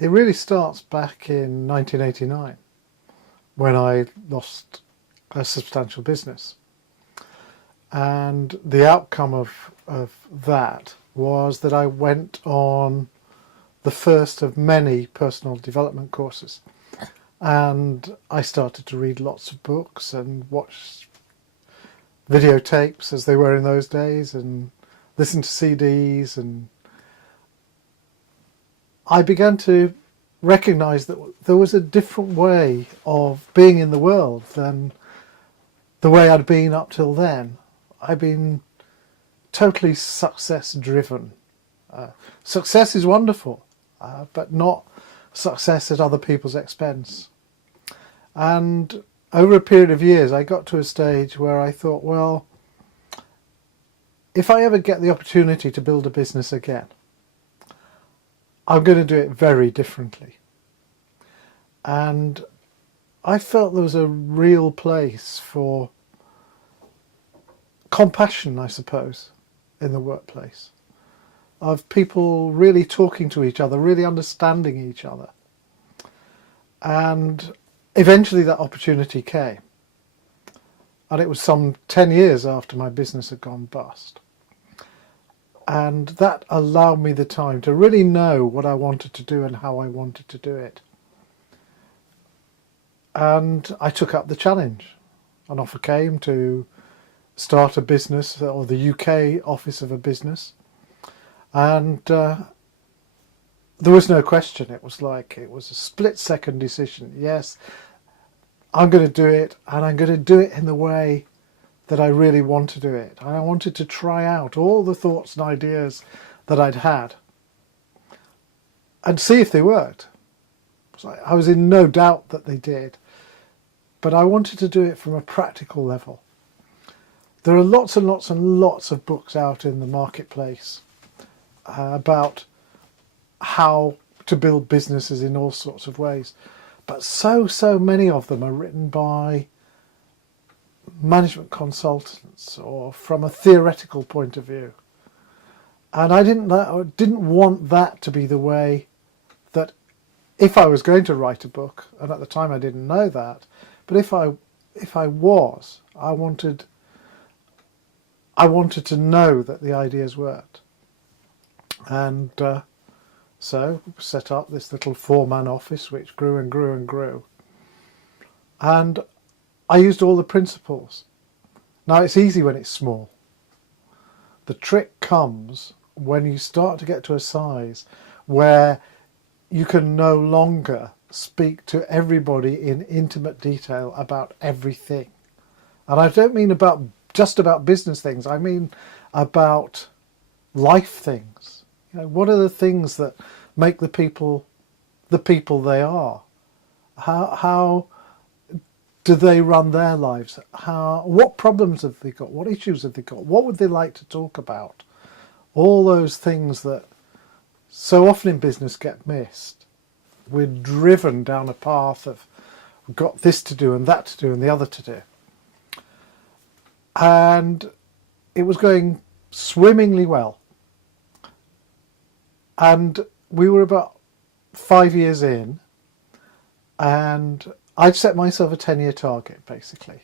It really starts back in 1989 when I lost a substantial business. And the outcome of that was that I went on the first of many personal development courses. And I started to read lots of books and watch videotapes, as they were in those days, and listen to CDs. And I began to recognize that there was a different way of being in the world than the way I'd been up till then. I'd been totally success driven. Success is wonderful, but not success at other people's expense. And over a period of years, I got to a stage where I thought, well, if I ever get the opportunity to build a business again, I'm going to do it very differently. And I felt there was a real place for compassion, I suppose, in the workplace, of people really talking to each other, really understanding each other. And eventually that opportunity came. And it was some 10 years after my business had gone bust. And that allowed me the time to really know what I wanted to do and how I wanted to do it. And I took up the challenge. An offer came to start a business, or the UK office of a business. And there was no question. It was a split-second decision. Yes, I'm going to do it, and I'm going to do it in the way that I really want to do it. I wanted to try out all the thoughts and ideas that I'd had and see if they worked. I was in no doubt that they did, but I wanted to do it from a practical level. There are lots and lots and lots of books out in the marketplace about how to build businesses in all sorts of ways, but so many of them are written by management consultants or from a theoretical point of view. And I didn't want that to be the way that, if I was going to write a book, and at the time I didn't know that, but if I was, I wanted to know that the ideas worked. And so set up this little 4-man office, which grew and grew and grew. And I used all the principles. Now, it's easy when it's small. The trick comes when you start to get to a size where you can no longer speak to everybody in intimate detail about everything. And I don't mean just about business things. I mean about life things. What are the things that make the people they are? How do they run their lives? What problems have they got? What issues have they got? What would they like to talk about? All those things that so often in business get missed. We're driven down a path of, we've got this to do and that to do and the other to do. And it was going swimmingly well. And we were about 5 years in, and I'd set myself a 10-year target, basically.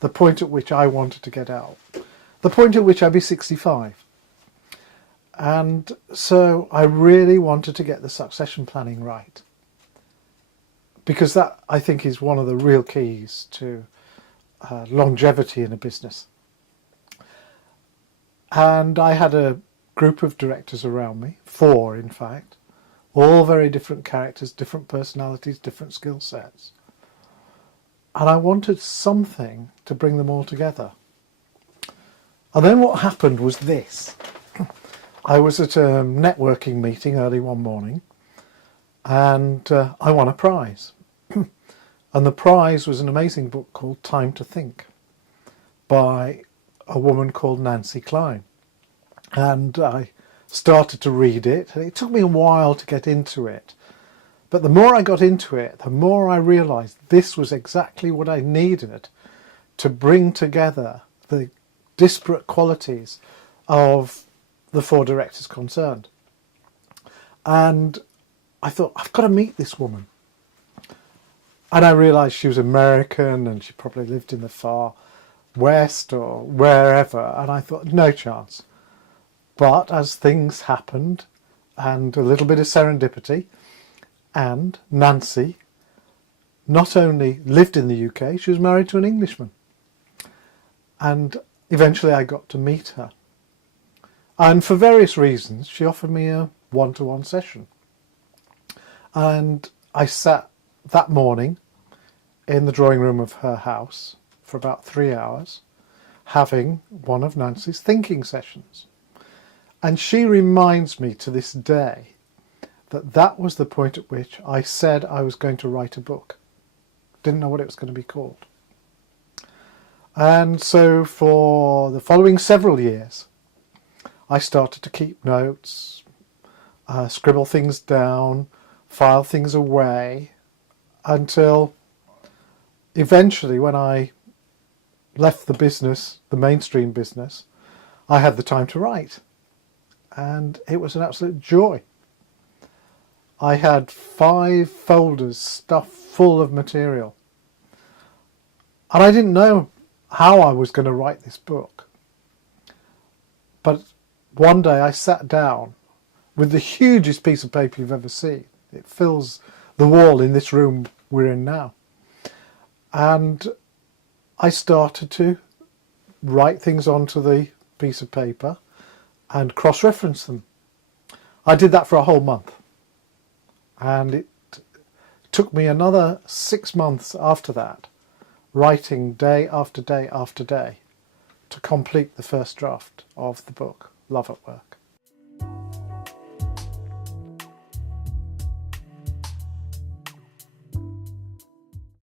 The point at which I wanted to get out. The point at which I'd be 65. And so I really wanted to get the succession planning right. Because that, I think, is one of the real keys to longevity in a business. And I had a group of directors around me, 4 in fact, all very different characters, different personalities, different skill sets. And I wanted something to bring them all together. And then what happened was this. I was at a networking meeting early one morning, and I won a prize. And the prize was an amazing book called Time to Think by a woman called Nancy Klein. And I started to read it, and it took me a while to get into it. But the more I got into it, the more I realised this was exactly what I needed to bring together the disparate qualities of the 4 directors concerned. And I thought, I've got to meet this woman. And I realised she was American and she probably lived in the far west or wherever. And I thought, no chance. But as things happened, and a little bit of serendipity, and Nancy not only lived in the UK, she was married to an Englishman. And eventually I got to meet her. And for various reasons, she offered me a one-to-one session. And I sat that morning in the drawing room of her house for about 3 hours, having one of Nancy's thinking sessions. And she reminds me to this day that that was the point at which I said I was going to write a book. Didn't know what it was going to be called. And so for the following several years, I started to keep notes, scribble things down, file things away, until eventually when I left the business, the mainstream business, I had the time to write. And it was an absolute joy. I had 5 folders stuffed full of material. And I didn't know how I was going to write this book. But one day I sat down with the hugest piece of paper you've ever seen. It fills the wall in this room we're in now. And I started to write things onto the piece of paper and cross-reference them. I did that for a whole month. And it took me another 6 months after that, writing day after day after day, to complete the first draft of the book, Love at Work.